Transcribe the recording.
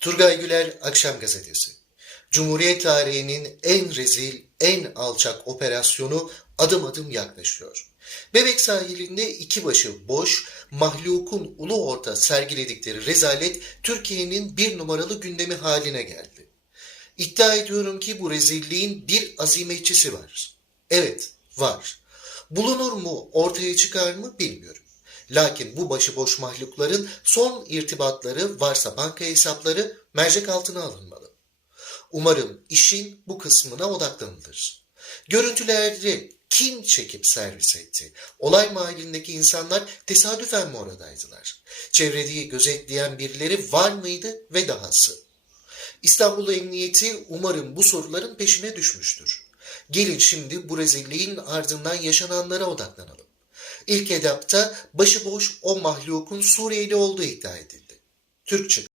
Turgay Güler Akşam Gazetesi. Cumhuriyet tarihinin en rezil, en alçak operasyonu adım adım yaklaşıyor. Bebek sahilinde iki başı boş, mahlukun ulu orta sergiledikleri rezalet Türkiye'nin bir numaralı gündemi haline geldi. İddia ediyorum ki bu rezilliğin bir azimetçisi var. Evet, var. Bulunur mu, ortaya çıkar mı bilmiyorum. Lakin bu başıboş mahlukların son irtibatları varsa banka hesapları mercek altına alınmalı. Umarım işin bu kısmına odaklanılır. Görüntülerde kim çekip servis etti? Olay mahallindeki insanlar tesadüfen mi oradaydılar? Çevreyi gözetleyen birileri var mıydı ve dahası? İstanbul Emniyeti umarım bu soruların peşine düşmüştür. Gelin şimdi bu rezilliğin ardından yaşananlara odaklanalım. İlk etapta başıboş o mahlukun Suriyeli olduğu iddia edildi. Türkçe